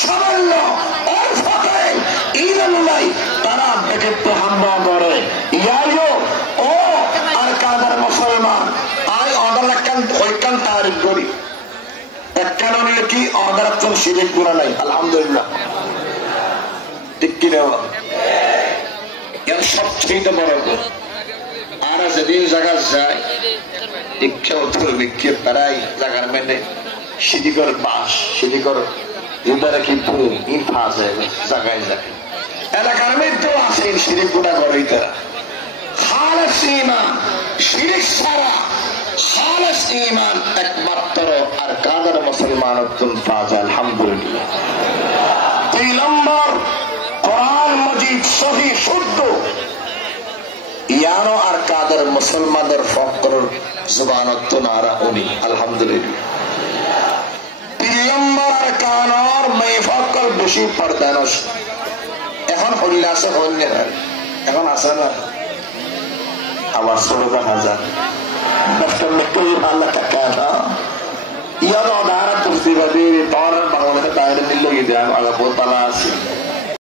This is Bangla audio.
সামান্য অল্পতে ইলাল্লাহ তারা ব্যক্তিত্ব হামলা করে ইয়াইও ও আর কাদের মুসলমান আই অদলাকান ওইকান তারিখ করি একখান হলে কি অদরাতন শিরিক গুনাহ নাই আলহামদুলিল্লাহ ঠিক কি না এর সবচেয়ে বড় আর যেদিন জায়গা যায় দীক্ষা উত্তর বিক্ষে প্রায় জায়গার মেনে সিদিকর বাস সিদিকর ইদারা কিন্তু ই ফাঁস জায়গায় জায়গায় এলাকার মধ্যে আছে শিরিক গুণা করে তারা খালেস ঈমান শিরিক ছাড়া খালেস ঈমান একমাত্র আর কাদের মুসলমান উত্তম ফাজ আলহামদুলিল্লাহ 2 নম্বর কোরআন মাজিদ সহি শুদ্ধ ইয়ানো আর কাদের মুসলমানদের ফকর জবানত নারা উনি আলহামদুলিল্লাহ 3 নম্বর আর কানর মেফকল বেশি পর্দানস এখন হল্লাসে হল্লে এখন আছে না আবার 16000 ডাক্তার মেকই ভালো টাকা না ইয়ানো দাঁড়া তুলসি বাদে তোর বাংলাদেশে দাঁড়া নিল গিয়ে আগা বহুত ভালো আছে